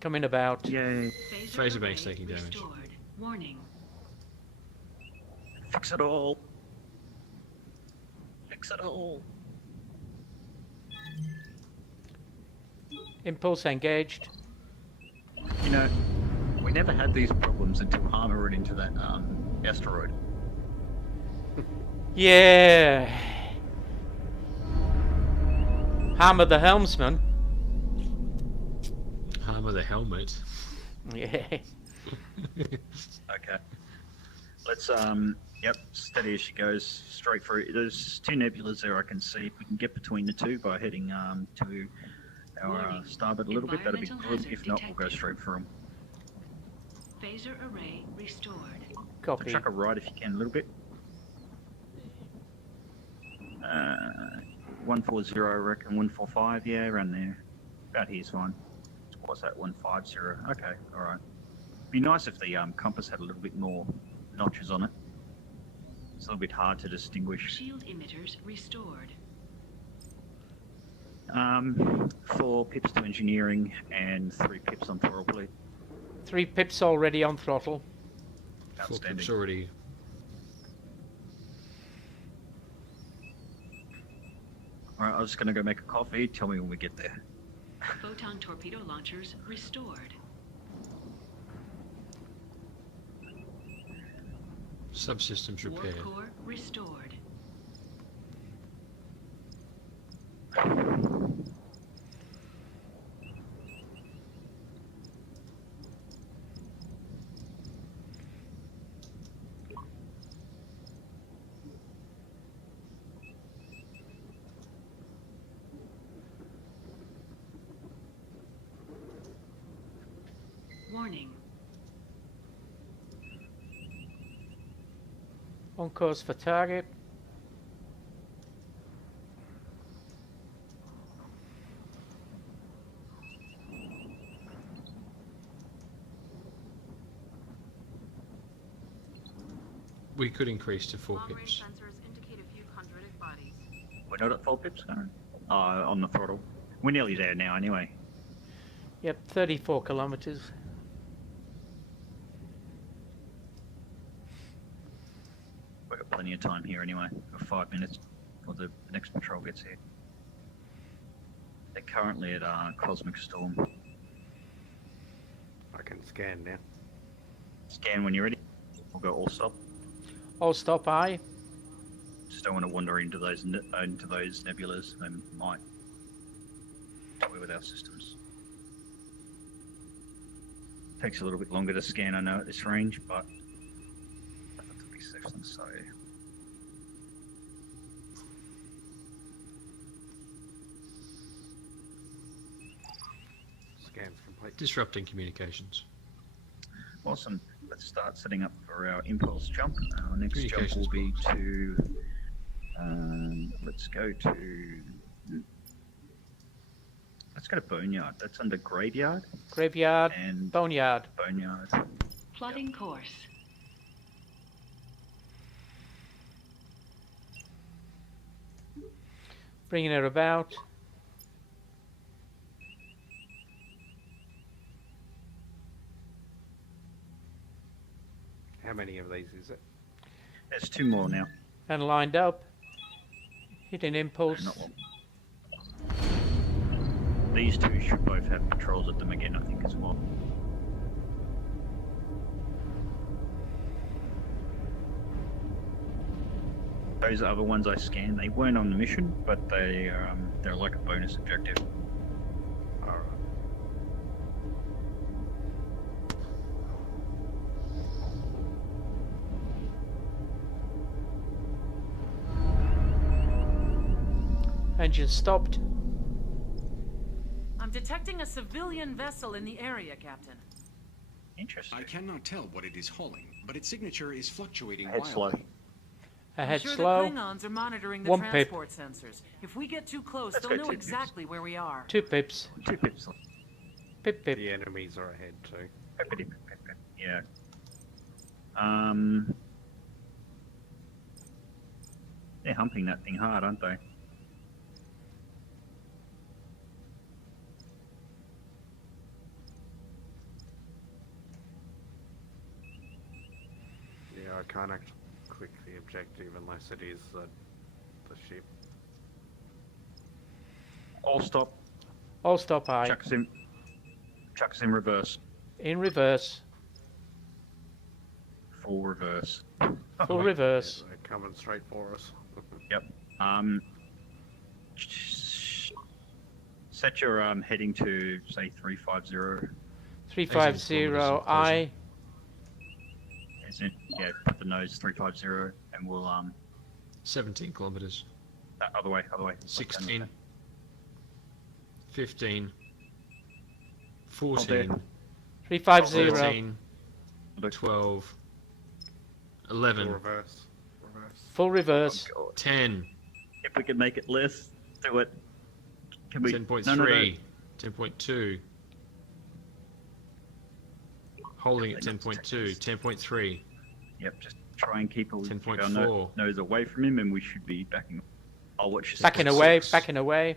Coming about. Yay. Phaser bank's taking damage. Restored. Warning. Fix it all. Fix it all. Impulse engaged. You know, we never had these problems until Harmer ran into that asteroid. Yeah. Hammer the helmsman. Hammer the helmet. Yeah. Okay. Let's yep, steady as she goes, straight through. There's two nebulas there I can see. If we can get between the two by heading to our starboard a little bit, that'd be good. If not, we'll go straight for them. Phaser array restored. Copy. Chuck a right if you can, a little bit. 140, I reckon. 145, yeah, around there. About here's fine. What's that? 150. Okay, all right. Be nice if the compass had a little bit more notches on it. It's a little bit hard to distinguish. Shield emitters restored. 4 pips to engineering and 3 pips on throttle bleed. 3 pips already on throttle. 4 Outstanding. pips already. Alright, I was just gonna go make a coffee. Tell me when we get there. Photon torpedo launchers restored. Subsystems repaired. Warp core restored. Warning. On course for target. We could increase to 4 pips. We're not at 4 pips, Karen? On the throttle. We're nearly there now, anyway. Yep, 34 kilometers. We've got plenty of time here, anyway. For 5 minutes before the next patrol gets here. They're currently at Cosmic Storm. I can scan now. Scan when you're ready. We'll go all stop. All stop, aye. Just don't want to wander into those nebulas. They might toy with our systems. Takes a little bit longer to scan, I know, at this range, but I have to be safe and sorry. Scan's complete. Disrupting communications. Awesome. Let's start setting up for our impulse jump. Our next jump will Communications be to. Let's go to. Let's go to Boneyard. That's under Graveyard Graveyard, and boneyard. Boneyard. Plotting course. Bringing her about. How many of these is it? There's 2 more now. And lined up. Hitting impulse. Not one. These 2 should both have patrols at them again, I think, as well. Those other ones I scanned, they weren't on the mission, but they're like a bonus objective. Alright. Engine stopped. I'm detecting a civilian vessel in the area, Captain. Interesting. I cannot tell what it is hauling, but its signature is fluctuating Head slow. wildly. Ahead I'm sure slow. the Klingons are monitoring the 1 pip. transport sensors. If we get too close, Let's they'll go know 2 pips. exactly where we are. 2 pips. 2 pips. Pip pip. The enemies are ahead too. Pippity pip pip pip. Yeah. They're humping that thing hard, aren't they? I can't actually click the objective unless it is the ship. All stop. All stop, aye. Chuck us in reverse. In reverse. Full reverse. Full reverse. They're coming straight for us. Yep. Set your heading to say 350. 350, aye. As in, yeah, put the nose 350, and we'll 17 kilometers. other way. 16. 15. Hold there. 14. 350. 13. 12. 11. Full reverse. Full reverse. Oh, God. 10. If we can make it less, do it. Can we? 10.3. No. 10.2. Holding at 10.2. 10.3. Yep, just try and keep our 10.4. nose away from him, and we should be backing. I'll watch this. Backing away, backing away.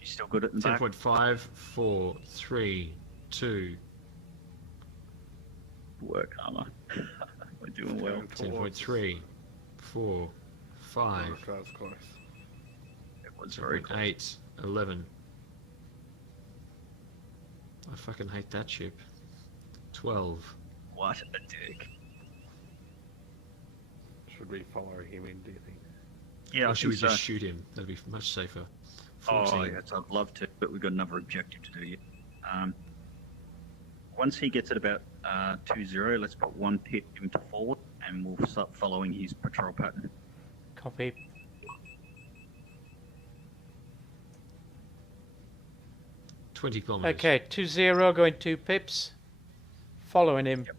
You still good at the back? 10.5. 4. 3. 2. Work, Armour. We're doing well. 10.3. 4. 5. That was close. It was very close. 8. 11. I fucking hate that ship. 12. What a dick. Should we follow him in, do you think? Yeah, I Or should we think so. just shoot him? That'd be much safer. Oh, 14. yes, I'd love to, but we've got another objective to do yet. Once he gets at about 20, let's put one pit into forward, and we'll start following his patrol pattern. Copy. $20 kilometers. Okay, 20 going 2 pips. Following him. Yep.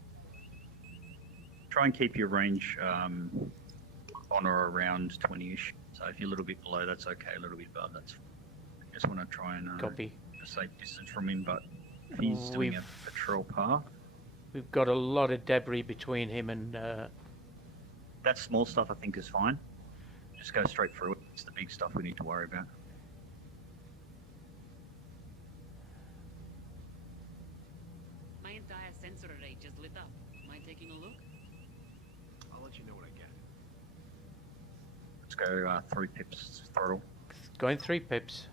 Try and keep your range on or around 20-ish. So if you're a little bit below, that's okay. A little bit above, that's fine. I just want to try and Copy. a safe distance from him, but if he's doing a We've- patrol path, We've got a lot of debris between him and... that small stuff I think is fine. Just go straight through it. It's the big stuff we need to worry about. My entire sensor array just lit up. Mind taking a look? I'll let you know when I get it. Let's go 3 pips throttle. going 3 pips.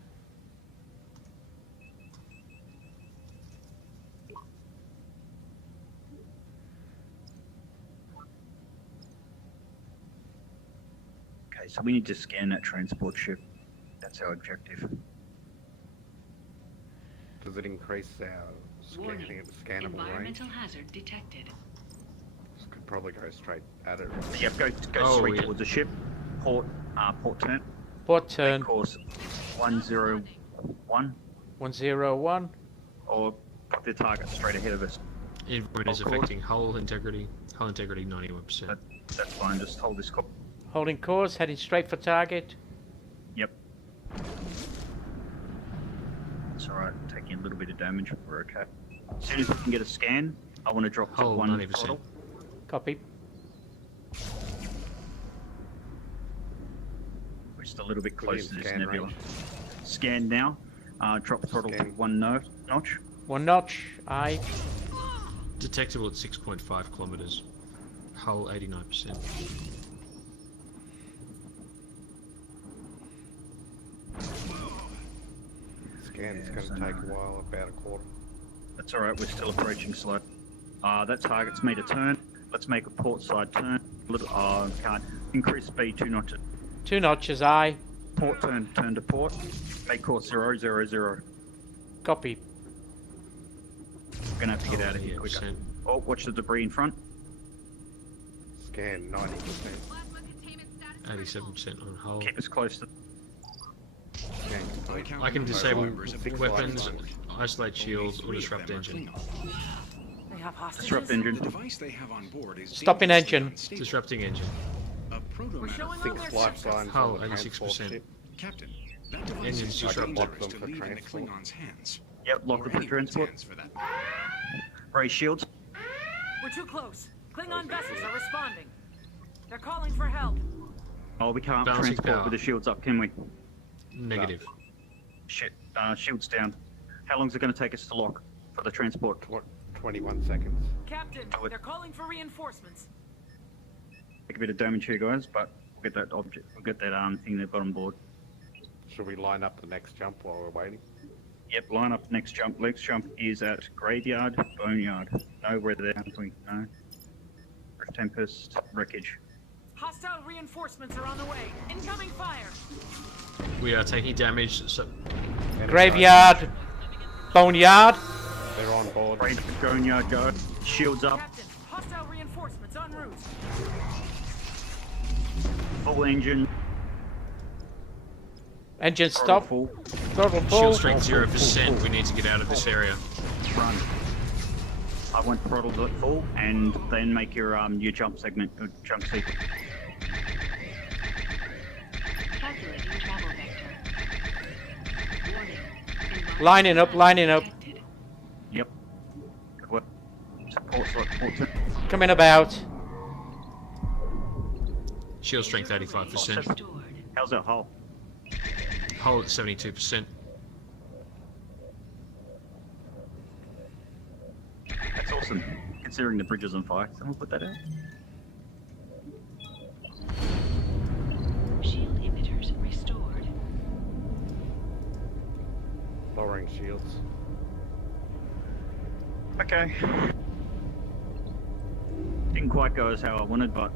Okay, so we need to scan that transport ship. That's our objective. Does it increase our Warning. scannable range? Environmental hazard detected. This could probably go straight at it. Yep, go Oh, straight yeah. towards the ship. Port turn. Port turn. Course 101, 101. or put the target straight ahead of us. Environment is Of course. affecting hull integrity. Hull integrity 91%. That's fine. Just hold this. Holding course, heading straight for target. Yep. It's alright. Taking a little bit of damage. We're okay. As soon as we can get a scan, I want to drop to Hull 1 90%. throttle. Copy. We're just a little bit Put in close to this scan nebula. range. Scan now. Drop throttle to Scan. 1 notch. 1 notch. Aye. Detectable at 6.5 kilometers. Hull 89%. Scan's Yeah, going so to take no. a while, about a quarter. That's alright. We're still approaching slow. That target's made a turn. Let's make a port side turn. Can't. Increase speed 2 notches. 2 notches. Aye. Port turn to port. Make course 000. Copy. We're gonna have to get out of here quicker. 88%. Oh, watch the debris in front. Scan 90%. 87% on hull. Keep us close to. Scan complete. I can disable Members of the weapons, Klingons. isolate shields, or Only 3 disrupt of them are engine. Klingon. They have hostages? Disrupt The engine. device they have on board is Stopping dangerously engine. unstable. Disrupting engine. A proto We're showing all 6 their life systems. signs Hull, on the 86%. transport ship. Captain, that device Engines is too disrupt dangerous them to for leave in the transport. Klingons' hands. Yep, lock Or them for anyone's transport. hands, for that. Raise shields. We're too close. Klingon vessels are responding. They're calling for help. Oh, we can't Balancing transport power. with the shields up, can we? Negative. Shit. Shields down. How long is it going to take us to lock for the transport? 21 seconds. Captain, Do it. they're calling for reinforcements. take a bit of damage here, guys, but we'll get that object. We'll get that thing they've got on board. Should we line up the next jump while we're waiting? Yep, line up next jump. Next jump is at Graveyard, Boneyard. No, where they're going. No. Rift Tempest, Wreckage. Hostile reinforcements are on the way. Incoming fire. We are taking damage. So Graveyard. Boneyard. They're on board. Boneyard, go. Shields up. Captain, hostile reinforcements en route. Full engine. Engine Throttle stop. full. Throttle full. shield strength 0%. We need to get out of this area. Run. I went throttle to full, and then make your jump segment, jump sequence. Calculating travel vector. Warning. Lining up, lining up. Detected. Yep. Good work. Support slot, port. Coming about. Shield strength 85%. Restored. How's that hull? Hull at 72%. That's awesome. Considering the bridge is on fire. Someone put that out? Shield emitters restored. Lowering shields. Okay. Didn't quite go as how I wanted, but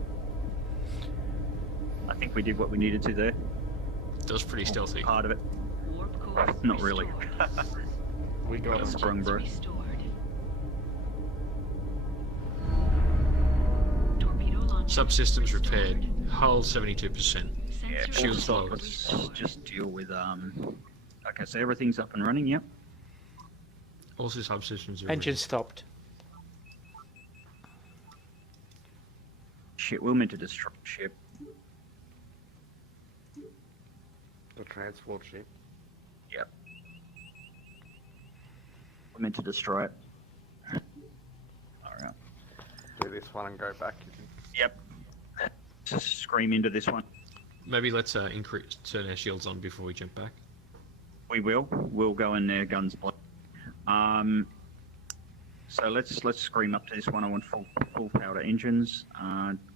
I think we did what we needed to there. That was pretty stealthy. Part of it. Warp core Not really. restored. We got Got a them. sprung, bro. Restored. Torpedo launch. Subsystems repaired. Hull 72%. Yeah, Sensor shield full stop. lowered. Let's just deal with Okay, so everything's up and running. Yep. Also subsystems are Engine stopped. Shit, we're meant to destroy the ship. The transport ship. Yep. We're meant to destroy it. Alright. Do this one and go back. Yep. Just scream into this one. Maybe let's turn our shields on before we jump back. We will. We'll go in there, guns blazing. So let's scream up to this one. I want full power to engines.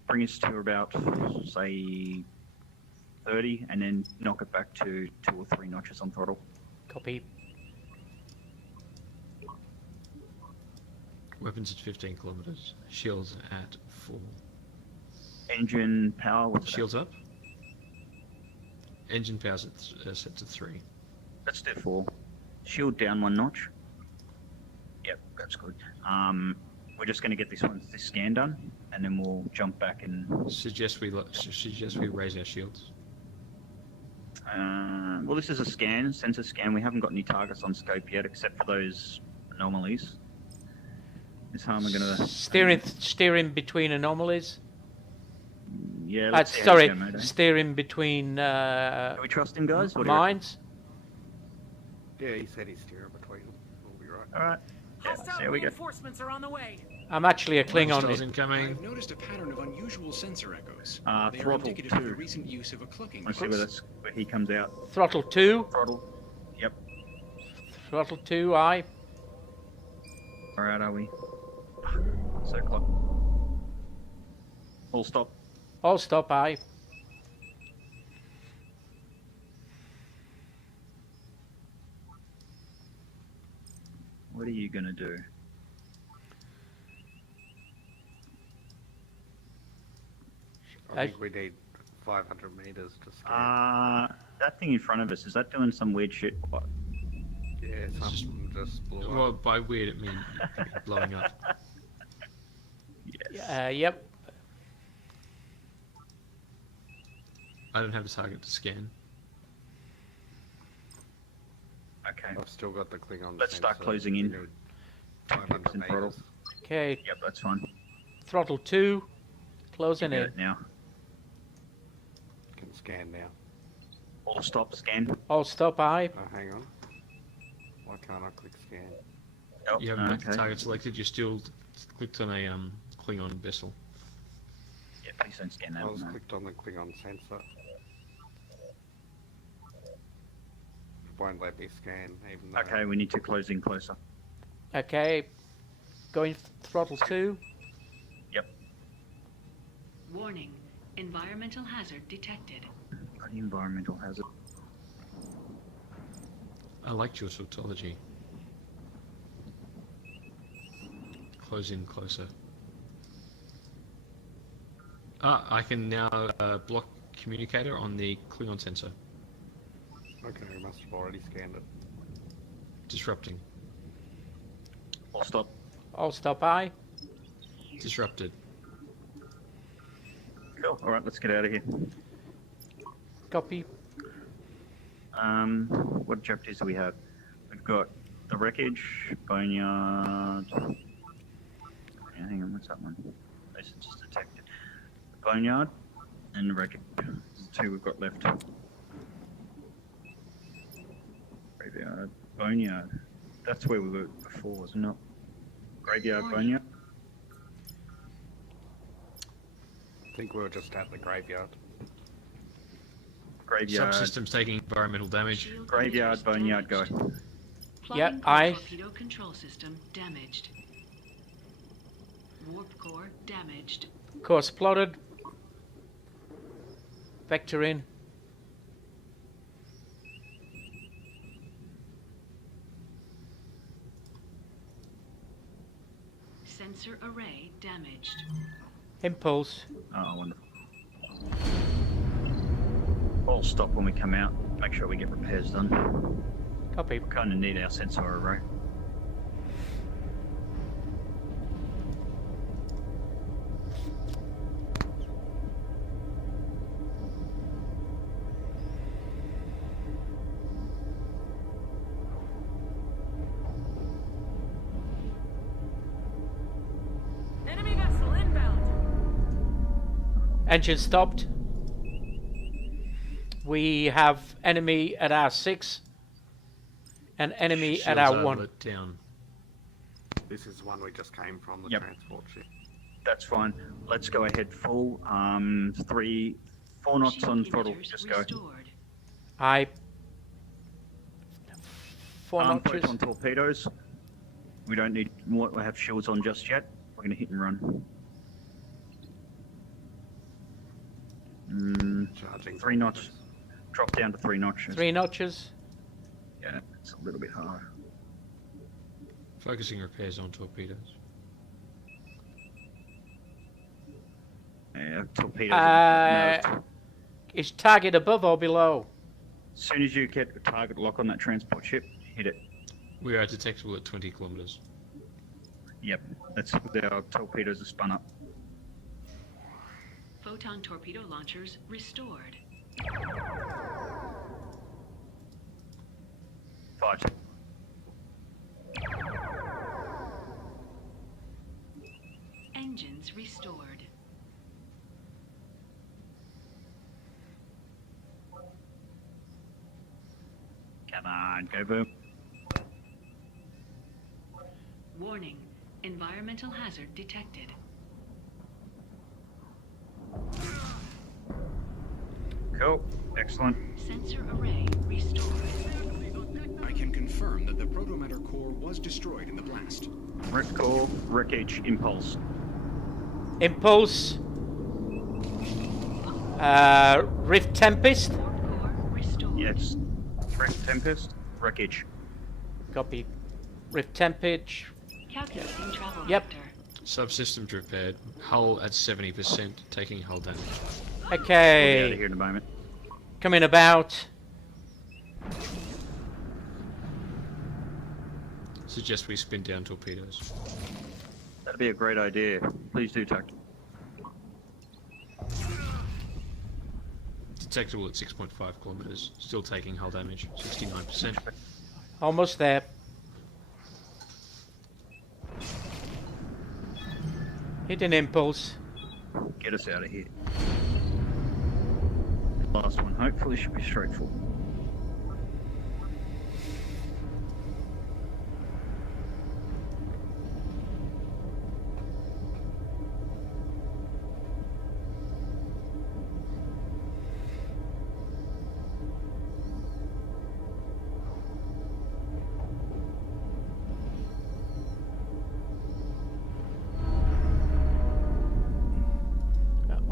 Bring us to about say 30, and then knock it back to 2 or 3 notches on throttle. Copy. Weapons at 15 kilometers. Shields at 4. Engine power. What's Shields up. Engine power's set to 3. Let's do 4. Shield down 1 notch. Yep, that's good. We're just going to get this scan done, and then we'll jump back and. Suggest we raise our shields. Well, this is a scan, sensor scan. We haven't got any targets on scope yet, except for those anomalies. This how am I going to Steering between anomalies. Yeah. Let's see how Sorry, it's going, mate, eh? steering between Do we trust him, guys? What do you reckon? mines. Yeah, he said he's steering between them. We'll be right. All right. Yeah, Hostile there we go. reinforcements are on the way. I'm actually a Hostiles Klingon. incoming. I've noticed a pattern of unusual sensor echoes. They are Throttle indicative of the 2. recent use of a clucking Let's see device. where he comes out. Throttle 2. Throttle. Yep. Throttle 2, aye. All right, are we? So clock. All stop. All stop, aye. What are you gonna do? I think we need 500 meters to scan. That thing in front of us, is that doing some weird shit? What? Yeah, something just blew Well, up. by weird it means blowing up. Yes. Yep. I don't have a target to scan. Okay. I've still got the Klingon. Let's start sensor. closing We in. need 500 in throttle. meters. Okay. Yep, that's fine. Throttle 2. Closing Get in. it now. Can scan now. All stop. Scan. All stop, aye. Oh, hang on. Why can't I click scan? Oh, You haven't got the okay. target selected. You still clicked on a Klingon vessel. Yeah, please don't scan that. I was no. clicked on the Klingon sensor. It won't let me scan, even though... Okay, we need to close in closer. Okay. Going throttle 2. Yep. Warning. Environmental hazard detected. Bloody environmental hazard. I liked your tautology. Close in closer. Ah, I can now block communicator on the Klingon sensor. Okay, we must have already scanned it. Disrupting. I'll stop. All stop I. Disrupted. Cool. All right, let's get out of here. Copy. What objectives do we have? We've got the wreckage, boneyard. Yeah, hang on, what's that one? This is just detected. The boneyard and the wreckage. There's the two we've got left. Graveyard, boneyard. That's where we were before, wasn't it? Graveyard, boneyard. I think we were just at the graveyard. Graveyard. Subsystems taking environmental damage. Shield Graveyard, emitters boneyard, go. damaged. Yeah, Plumbing I- torpedo control system damaged. Warp core damaged. Course plotted. Vector in. Sensor array damaged. Impulse. Oh, wonderful. I'll stop when we come out. Make sure we get repairs done. Copy. We kind of need our sensor array. Enemy vessel inbound. Engine stopped. We have enemy at our 6 and enemy at Shields our are 1. let down. This is one we just came from, the Yep. transport ship. That's fine. Let's go ahead full. 4 knots Shield on throttle. emitters Just go. restored. I 4 notches. Photon torpedoes. We don't need more. We have shields on just yet. We're going to hit and run. Charging. 3 knots. Drop down to 3 notches. 3 notches. Yeah, it's a little bit hard. Focusing repairs on torpedoes. Yeah, torpedoes. Uh, Is target above or below? As soon as you get a target lock on that transport ship, hit it. We are detectable at 20 kilometers. Yep, that's our torpedoes are spun up. Photon torpedo launchers restored. 5. Engines restored. Come on, go boom. Warning. Environmental hazard detected. Cool, excellent. Sensor array restored. I can confirm that the proto-matter core was destroyed in the blast. Wreck core, wreckage, impulse. Impulse. Rift Tempest. Warp core restored. Yes. Wreck tempest, wreckage. Copy. Rift Tempest. Calculating travel Yep. vector. Subsystems repaired. Hull at 70%, taking hull damage. We'll be out of Okay. here in a moment. Coming about. Suggest we spin down torpedoes. That'd be a great idea. Please do, Tuck. Detectable at 6.5 kilometers, still taking hull damage, 69%. Almost there. Hit an impulse. Get us out of here. Last one, hopefully, should be straightforward.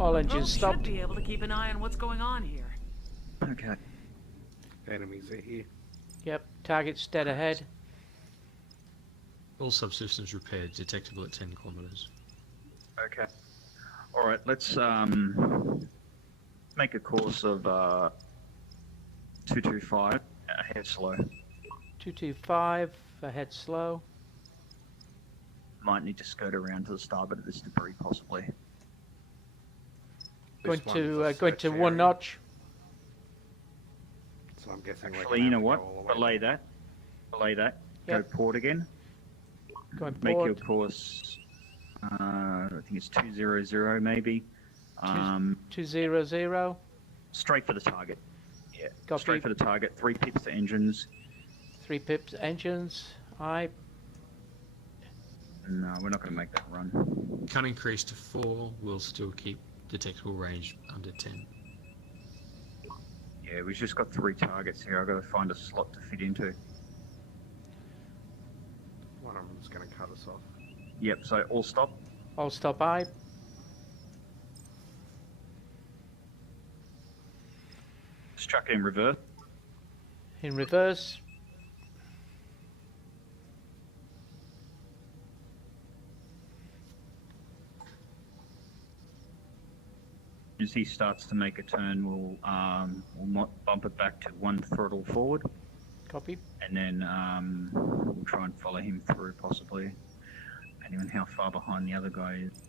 All engines Should stopped. be able to keep an eye on what's going on here. Okay. Enemies are here. Yep, target's dead ahead. All subsystems repaired, detectable at 10 kilometers. Okay. All right. Let's make a course of 225. Ahead slow. 225, ahead slow. Might need to skirt around to the starboard of this debris, possibly. Going This one's the to search one area, notch. So I'm guessing we're Actually, gonna you know have to what? go all the way Belay back. that. Belay that. Yep. Go port again. Going Make your port. course. I think it's 200 maybe. 200. Straight for the target. Yeah. Copy. Straight for the target. 3 pips to engines. 3 pips engines. Aye. No, we're not going to make that run. Can increase to 4, will still keep detectable range under 10. Yeah, we've just got 3 targets here. I've got to find a slot to fit into. One of them's gonna cut us off. Yep. So all stop. All stop aye. Struck in reverse. In reverse. As he starts to make a turn, we'll bump it back to 1 throttle forward, Copy. and then we'll try and follow him through, possibly, depending on how far behind the other guy is.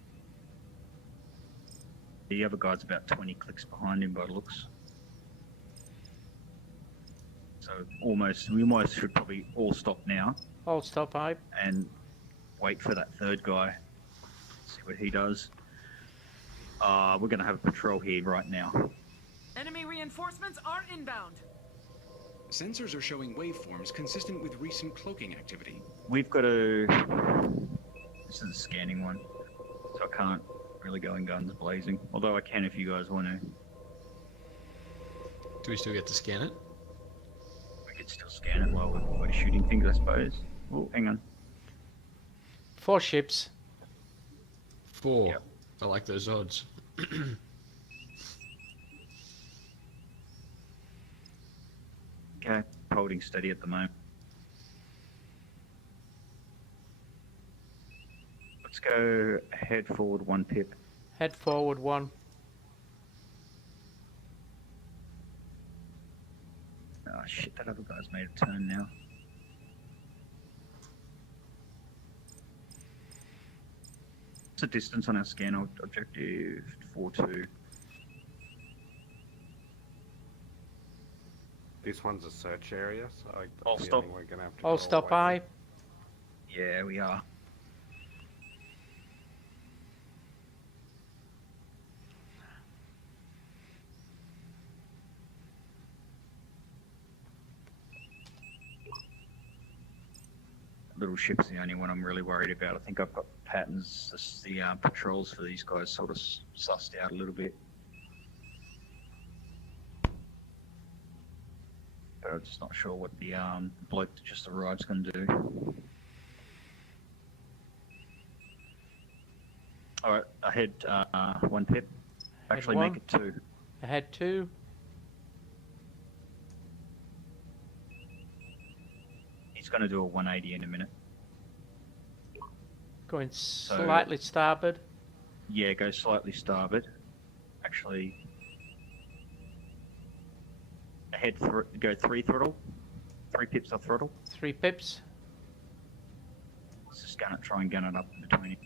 The other guy's about 20 clicks behind him by the looks. So we almost should probably all stop now All stop aye. and wait for that third guy. See what he does. We're going to have a patrol here right now. Enemy reinforcements are inbound. Sensors are showing waveforms consistent with recent cloaking activity. We've got to... This is a scanning one, so I can't really go in guns blazing. Although I can if you guys want to. Do we still get to scan it? We could still scan it while we're shooting things, I suppose. Oh, hang on. 4 ships. 4. Yep. I like those odds. Okay, holding steady at the moment. Let's go head forward 1 pip. Head forward 1. Oh shit, that other guy's made a turn now. What's the distance on our scan objective? 4-2. This one's a search area, so I I'll have a stop. feeling we're gonna have to All go stop the way aye. back. Yeah, we are. Little ship's the only one I'm really worried about. I think I've got patterns, the patrols for these guys sort of sussed out a little bit. But I'm just not sure what the bloke that just arrived's going to do. Alright, ahead 1 pip. Actually, one. make it 2. Ahead 2. He's going to do a 180 in a minute. Going slightly starboard. Yeah, go slightly starboard. Actually, ahead, go 3 throttle. 3 pips off throttle. 3 pips. Let's just try and gun it up in between.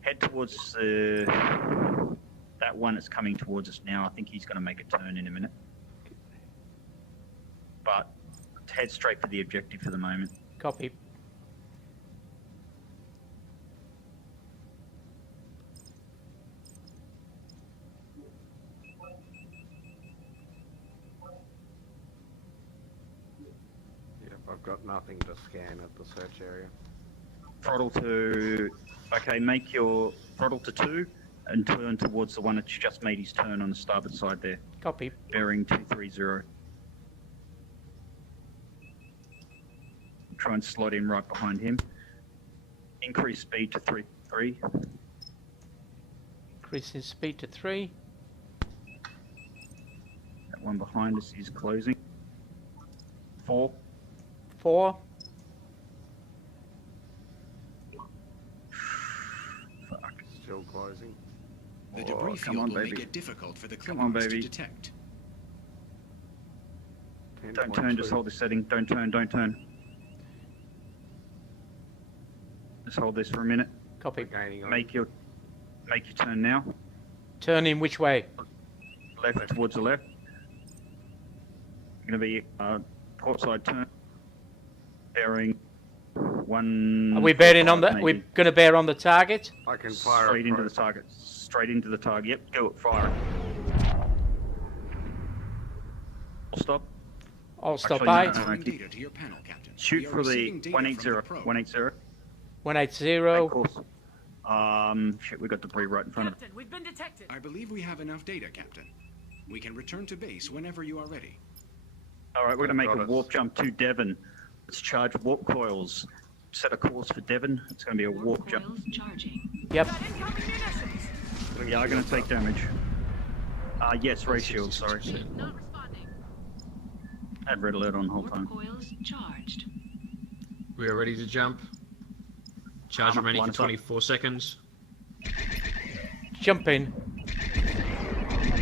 Head towards that one that's coming towards us now. I think he's going to make a turn in a minute. But head straight for the objective for the moment. Copy. Yep, I've got nothing to scan at the search area. Throttle to... Okay, make your throttle to 2 and turn towards the one that's just made his turn on the starboard side there. Copy. Bearing 230. Try and slot in right behind him. Increase speed to 3. Increasing speed to 3. One behind us is closing. 4. 4. Fuck. Still closing. The Oh, debris come field on, will make baby. it difficult for the Come on, Klingons to baby. detect. Don't turn, just hold this setting. Don't turn, don't turn. Just hold this for a minute. Copy. Gaining on. Make your turn now. Turn in which way? Left towards the left. Going to be port side turn. Bearing 1. Are we bearing on the? maybe. We're going to bear on the target. I can fire Straight into the across. target. Straight into the target. Yep, go it, fire it. Stop. I'll stop Actually, by. no. Entering data to your panel, Captain. Shoot We are for the receiving data 180. from the probe. 180. 180. Of course. Shit, we got debris right in front of it. Captain, we've been detected. I believe we have enough data, Captain. We can return to base whenever you are ready. Alright, we're going to make Got a it. warp jump to Devon. Let's charge warp coils. Set a course for Devon. It's going to be a warp jump. Coils charging. Yep. Got incoming munitions. We are going to take damage. Yes, ray shield, sorry. 66%. Not responding. Had red alert on the whole Warp time. coils charged. We are ready to jump. Charge Armor, remaining line for us up. 24 seconds. Jump in.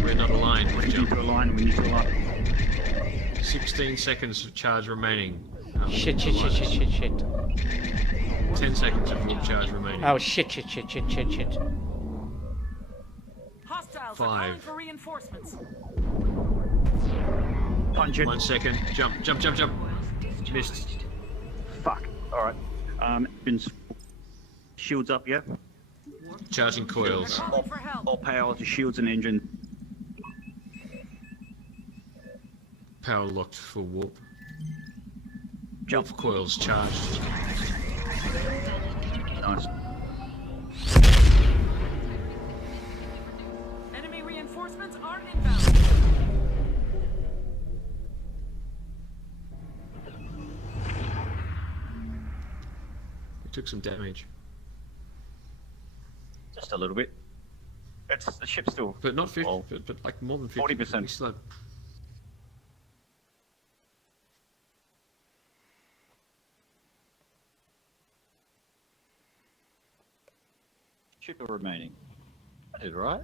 We're not aligned. We We need jump. to align, we need to align. 16 seconds of charge remaining. Shit, shit, shit, shit, shit, shit. 10 seconds of warp charge remaining. Oh, shit, shit, shit, shit, shit, shit. Hostiles are 5. calling for reinforcements. Punch it. 1 second. Jump, jump, jump, jump. Coils discharged. Missed. Fuck. Alright. Shields up, yeah? Warp Charging coils. They're calling for help. All power to shields and engine. Power locked for warp. Jump. Warp coils charged. Nice. Enemy reinforcements are inbound. We took some damage. Just a little bit. The ship's still... But not 50, Well, but like more than 50. 40%. We still had Ship remaining. I did right.